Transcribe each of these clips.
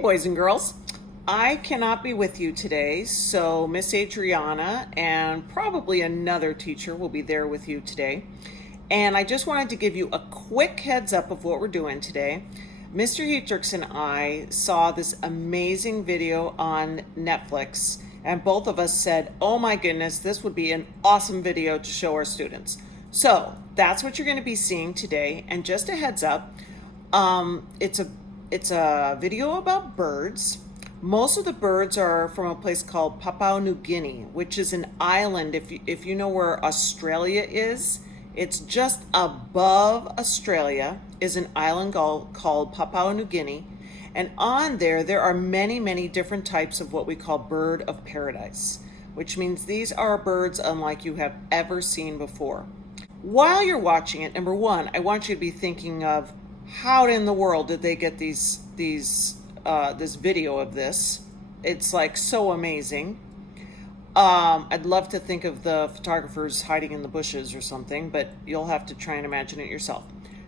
boys and girls. I cannot be with you today, so Miss Adriana and probably another teacher will be there with you today. And I just wanted to give you a quick heads up of what we're doing today. Mr. Heatrix and I saw this amazing video on Netflix, and both of us said, oh my goodness, this would be an awesome video to show our students. So that's what you're going to be seeing today. And just a heads up, it's a video about birds. Most of the birds are from a place called Papua New Guinea, which is an island. If you know where Australia is, it's just above Australia is an island called Papua New Guinea. And on there are many different types of what we call bird of paradise, which means these are birds unlike you have ever seen before. While you're watching it, number one, I want you to be thinking of how in the world did they get this video of this? It's like so amazing. I'd love to think of the photographers hiding in the bushes or something, but you'll have to try and imagine it yourself.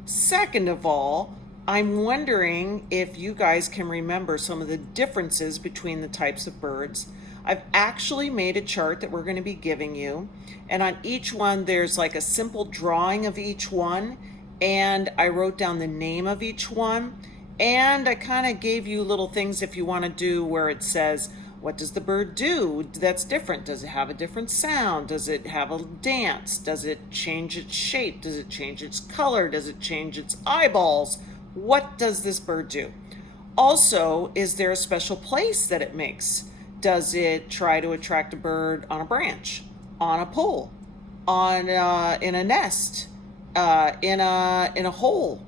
Second of all, I'm wondering if you guys can remember some of the differences between the types of birds. I've actually made a chart that we're going to be giving you, and on each one there's like a simple drawing of each one, and I wrote down the name of each one, and I kind of gave you little things if you want to do where it says, what does the bird do that's different? Does it have a different sound? Does it have a dance? Does it change its shape? Does it change its color? Does it change its eyeballs? What does this bird do? Also, is there a special place that it makes? Does it try to attract a bird on a branch, on a pole, in a nest, in a hole?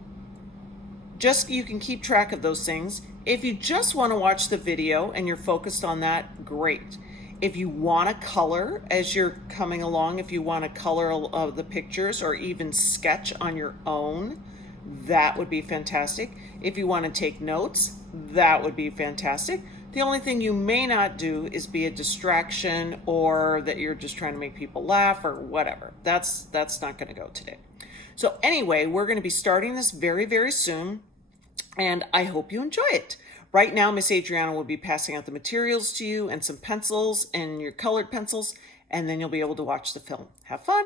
Just you can keep track of those things. If you just want to watch the video and you're focused on that, great. If you want to color as you're coming along, if you want to color the pictures or even sketch on your own, that would be fantastic. If you want to take notes, that would be fantastic. The only thing you may not do is be a distraction or that you're just trying to make people laugh or whatever. That's not going to go today. So anyway, we're going to be starting this very soon, and I hope you enjoy it. Right now, Miss Adriana will be passing out the materials to you and some pencils and your colored pencils, and then you'll be able to watch the film. Have fun.